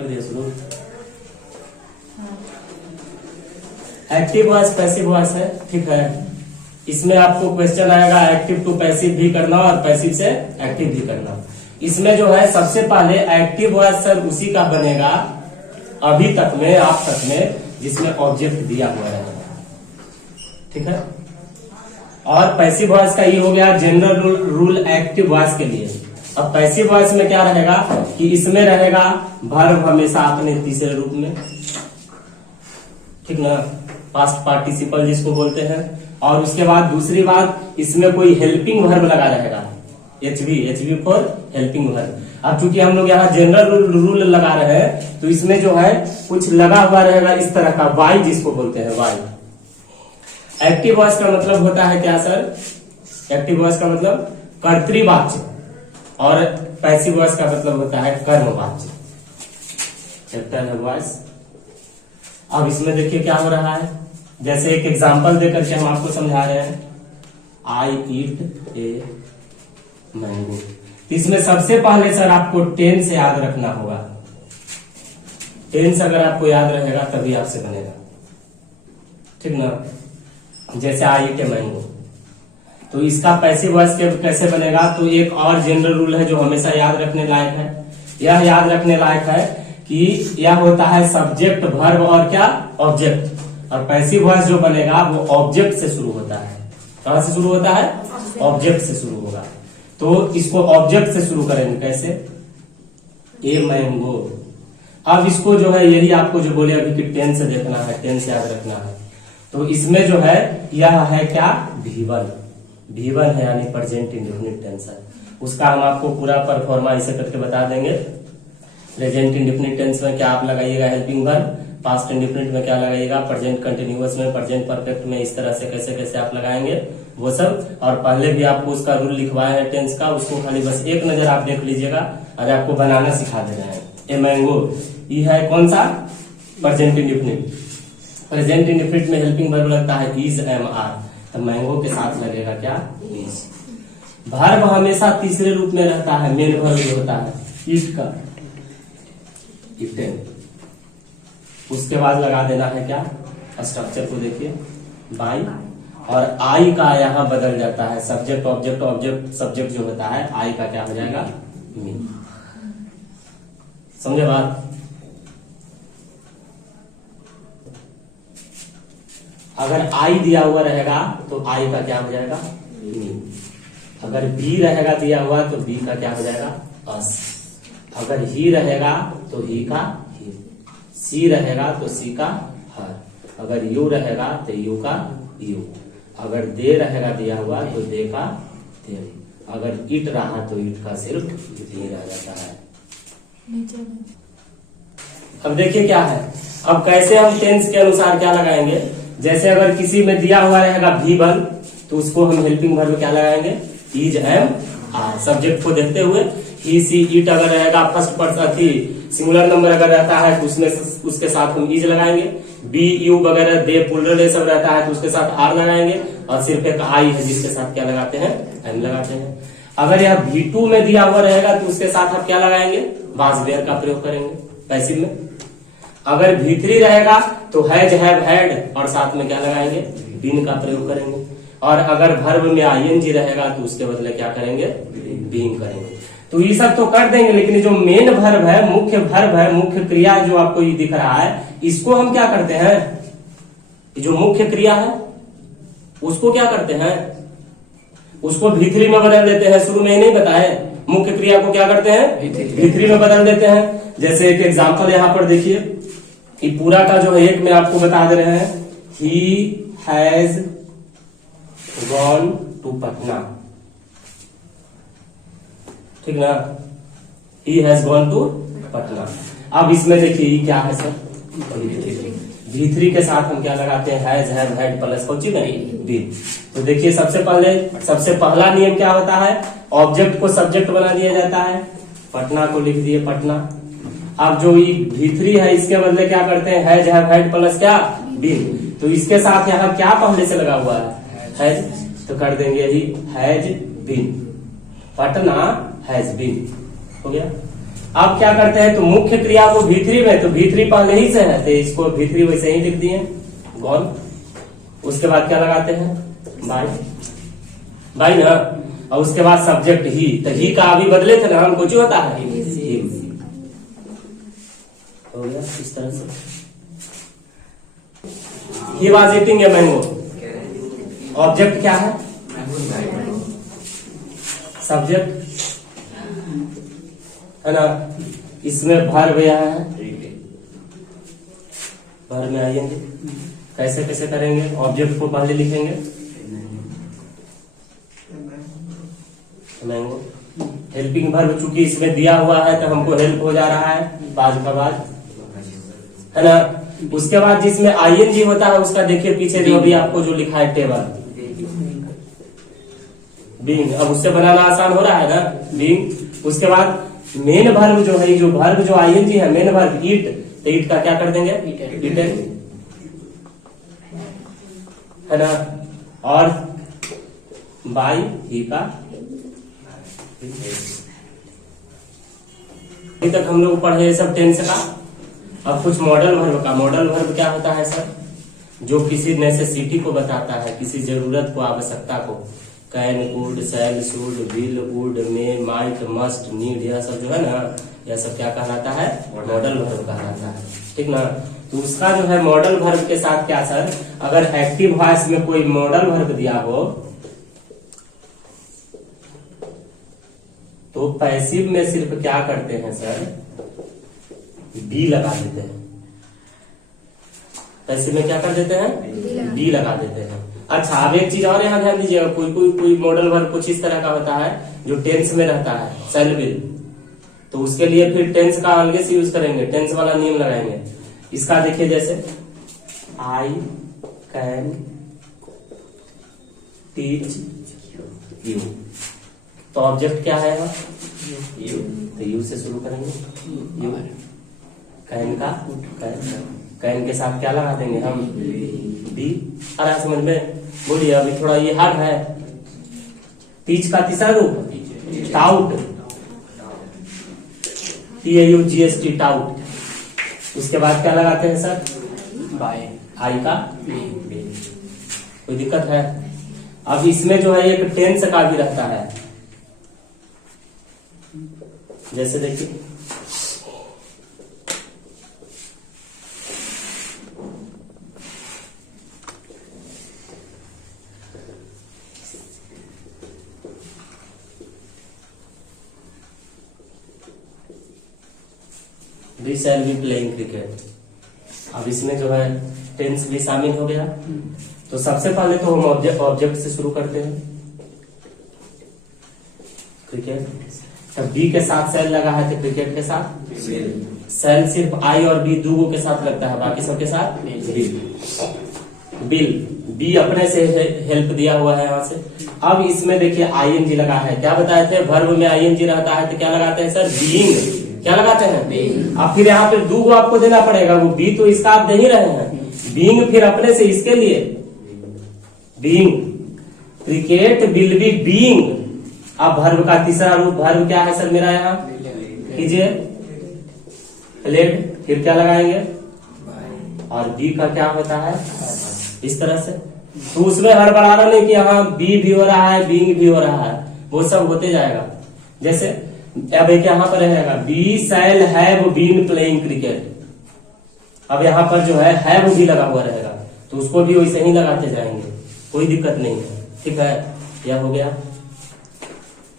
कर दिया शुरू। एक्टिव वॉइस पैसिव वॉइस है, ठीक है। इसमें आपको क्वेश्चन आएगा एक्टिव टू पैसिव भी करना और पैसिव से एक्टिव भी करना। इसमें जो है सबसे पहले एक्टिव वॉइस सर उसी का बनेगा अभी तक में, आप तक में, जिसमें ऑब्जेक्ट दिया हुआ है, ठीक है। और पैसिव वॉइस का ये हो गया जनरल रूल एक्टिव वॉइस के लिए। अब पैसिव वॉइस में क्या रहेगा कि इसमें रहेगा वर्ब हमेशा अपने तीसरे रूप में, ठीक ना, पास्ट पार्टिसिपल जिसको बोलते हैं। और उसके बाद दूसरी बात, इसमें कोई हेल्पिंग वर्ब लगा रहेगा, एचवी फॉर हेल्पिंग वर्ब। अब चूंकि हम लोग यहाँ जनरल रूल लगा रहे हैं तो इसमें जो है कुछ लगा हुआ रहेगा इस तरह का, वाई जिसको बोलते हैं, वाई। एक्टिव वॉइस का मतलब होता है क्या सर? एक्टिव वॉइस का मतलब कर्तृवाच्य और पैसिव वॉइस का मतलब होता है कर्मवाच्य। चैप्टर है वॉइस। अब इसमें देखिए क्या हो रहा है, जैसे एक एग्जांपल देकर के हम आपको समझा रहे हैं, आई ईट ए मैंगो। इसमें सबसे पहले सर आपको टेंस याद रखना होगा। टेंस अगर आपको याद रहेगा तभी आपसे बनेगा, ठीक ना। जैसे आई ईट ए मैंगो, तो इसका पैसिव वॉइस कैसे बनेगा? तो एक और जनरल रूल है जो हमेशा याद रखने लायक है। यह याद रखने लायक है कि यह होता है सब्जेक्ट वर्ब और क्या ऑब्जेक्ट। और पैसिव वॉइस जो बनेगा वो ऑब्जेक्ट से शुरू होता है। कहां से शुरू होता है? ऑब्जेक्ट से शुरू होगा। तो इसको ऑब्जेक्ट से शुरू करेंगे कैसे? A mango. अब इसको जो है यही आपको जो बोले अभी कि टेंस से देखना है, टेंस याद रखना है। तो इसमें जो है यह है क्या? V1 है, यानी प्रेजेंट इंडेफिनिट टेंस है। उसका हम आपको पूरा परफॉर्मा इसे करके बता देंगे। प्रेजेंट इंडेफिनिट टेंस में क्या आप लगाइएगा? Helping verb. पास्ट इंडेफिनिट में क्या लगाइएगा? प्रेजेंट कंटिन्यूअस में, प्रेजेंट परफेक्ट में, इस तरह से कैसे कैसे आप लगाएंगे वो सब। और पहले भी आपको उसका रूल लिखवाया है टेंस का, उसको खाली बस एक नजर आप देख लीजिएगा। अरे आपको बनाना सिखा दे रहे हैं। ए मैंगो, ये है कौन सा? Present indefinite. प्रेजेंट इंडेफिनिट में हेल्पिंग वर्ब लगता है इज, एम, आर। तो मैंगो के साथ लगेगा क्या? इज। वर्ब हमेशा तीसरे रूप में रहता है, मेन वर्ब जो होता है ईट का, इटेन। उसके बाद लगा देना है क्या? स्ट्रक्चर को देखिए, बाई। और आई का यहां बदल जाता है सब्जेक्ट ऑब्जेक्ट, ऑब्जेक्ट सब्जेक्ट जो होता है, आई का क्या हो जाएगा? मी। समझे बात? अगर आई दिया हुआ रहेगा तो आई का क्या हो जाएगा? मी। अगर बी रहेगा दिया हुआ तो बी का क्या हो जाएगा? अस। अगर ही रहेगा तो ही का ही। सी रहेगा तो सी का हर। अगर यू रहेगा तो यू का यू। अगर दे रहेगा दिया हुआ तो दे का दे। अगर इट रहा तो इट का सिर्फ ही रह जाता है। अब देखिए क्या है, अब कैसे हम टेंस के अनुसार क्या लगाएंगे। जैसे अगर किसी में दिया हुआ रहेगा V1 तो उसको हम हेल्पिंग वर्ब क्या लगाएंगे? Is, M, are. सब्जेक्ट को देखते हुए ही, सी, इट अगर रहेगा फर्स्ट पर्सन थी, सिंगुलर नंबर अगर रहता है तो उसमें उसके साथ हम इज लगाएंगे। बी, यू वगैरह, दे, प्लूरल ये सब रहता है तो उसके साथ आर लगाएंगे। और सिर्फ एक आई है जिसके साथ क्या लगाते हैं? एम लगाते हैं। अगर यह V2 में दिया हुआ रहेगा तो उसके साथ आप क्या लगाएंगे? वाज वेयर का प्रयोग करेंगे पैसिव में। अगर V3 रहेगा तो हैज, हैव, हैड और साथ में क्या लगाएंगे? बीन का प्रयोग करेंगे। और अगर वर्ब में ing रहेगा तो उसके बदले क्या करेंगे? बीइंग करेंगे। तो ये सब तो कर देंगे, लेकिन जो मेन वर्ब है, मुख्य वर्ब है, मुख्य क्रिया जो आपको ये दिख रहा है, इसको हम क्या करते हैं? जो मुख्य क्रिया है उसको क्या करते हैं? उसको V3 में बदल देते हैं। शुरू में ही नहीं बताए, मुख्य क्रिया को क्या करते हैं? V3 में बदल देते हैं। जैसे एक एग्जाम्पल यहाँ पर देखिए, ये पूरा का जो है एक में आपको बता दे रहे हैं। He has gone to Patna, ठीक ना। He has gone to Patna. अब इसमें देखिए ये क्या है सर? V3 के साथ हम क्या लगाते हैं? Has, have, had plus Cauchy में बी। तो देखिए सबसे पहला नियम क्या होता है? ऑब्जेक्ट को सब्जेक्ट बना दिया जाता है। पटना को लिख दिए पटना। अब जो ये V3 है इसके बदले क्या करते हैं? हैज, हैव, हैड प्लस क्या? बीन। तो इसके साथ यहाँ क्या पहले से लगा हुआ है? हैज। तो कर देंगे यही has been, Patna has been, हो गया। अब क्या करते हैं, तो मुख्य क्रिया को V3 में, तो V3 पहले ही से है तो इसको V3 वैसे ही लिख दिए गॉन। उसके बाद क्या लगाते हैं, बाई, बाई ना, और उसके बाद सब्जेक्ट ही, तो ही का अभी बदले थे ना, हमको जो होता है ही। हो गया इस तरह से। He was eating a mango, object क्या है, सब्जेक्ट है ना, इसमें भर गया है, भर में आएंगे, कैसे कैसे करेंगे, ऑब्जेक्ट को पहले लिखेंगे मैंगो, हेल्पिंग वर्ब चूंकि इसमें दिया हुआ है तो हमको हेल्प हो जा रहा है बाद का बाद, है ना। उसके बाद जिसमें आईएनजी होता है उसका देखिए पीछे जो अभी आपको जो लिखा है टेबल, बीइंग, अब उससे बनाना आसान हो रहा है ना, बीइंग। उसके बाद मेन वर्ब जो है, जो वर्ब जो आईएनजी है, मेन वर्ब ईट, तो ईट का क्या कर देंगे, ईटेन, है ना। और बाई ही का, अभी तक हम लोग पढ़े सब टेंस का। अब कुछ मॉडल वर्ब का। मॉडल वर्ब क्या होता है सर, जो किसी नेसेसिटी को बताता है, किसी जरूरत को, आवश्यकता को। Can, could, shall, should, will, would, may, might, must, need, यह सब जो है ना, यह सब क्या कहलाता है, मॉडल वर्ब कहलाता है, ठीक ना। तो उसका जो है मॉडल वर्ब के साथ क्या सर, अगर एक्टिव वॉइस में कोई मॉडल वर्ब दिया हो तो पैसिव में सिर्फ क्या करते हैं सर, बी लगा देते हैं। पैसिव में क्या कर देते हैं, बी लगा देते हैं। अच्छा, अब एक चीज और यहाँ ध्यान दीजिएगा, कोई मॉडल वर्ब कुछ इस तरह का होता है जो टेंस में रहता है, शैल विल, तो उसके लिए फिर टेंस का अलग से यूज करेंगे, टेंस वाला नियम लगाएंगे। इसका देखिए जैसे आई कैन टीच यू, तो ऑब्जेक्ट क्या है यहाँ, यू, तो यू से शुरू करेंगे, यू। कैन का, कैन के साथ क्या लगा देंगे हम, बी। आ रहा समझ में, बोलिए। अभी थोड़ा ये हार्ड है। टीच का तीसरा रूप टाउट, TAUGST, टाउट। उसके बाद क्या लगाते हैं सर, बाय, आई का, कोई दिक्कत है। अब इसमें जो है एक टेंस का भी रहता है, जैसे देखिए we shall be playing cricket. अब इसमें जो है टेंस भी शामिल हो गया। तो सबसे पहले तो हम ऑब्जेक्ट से शुरू करते हैं, क्रिकेट। तब बी के साथ सेल लगा है तो क्रिकेट के साथ सेल सिर्फ आई और बी दो के साथ लगता है, बाकी सबके साथ बिल। बी अपने से हेल्प दिया हुआ है यहाँ से। अब इसमें देखिए आईएनजी लगा है, क्या बताए थे, वर्ब में आईएनजी रहता है तो क्या लगाते हैं सर, बीइंग, क्या लगाते हैं। अब फिर यहाँ पे दो को आपको देना पड़ेगा, वो बी तो इसका आप दे ही रहे हैं, बीइंग फिर अपने से इसके लिए being, cricket will be being. अब वर्ब का तीसरा रूप, वर्ब क्या है सर मेरा, यहाँ कीजिए प्लेड, फिर क्या लगाएंगे, और बी का क्या होता है, इस तरह से। तो उसमें हड़बड़ाना नहीं कि यहाँ बी भी हो रहा है, बीइंग भी हो रहा है, वो सब होते जाएगा। जैसे अब एक यहाँ पर रहेगा, be shall have been playing cricket. अब यहाँ पर जो है हैव भी लगा हुआ रहेगा, तो उसको भी वैसे ही लगाते जाएंगे, कोई दिक्कत नहीं है, ठीक है। यह हो गया।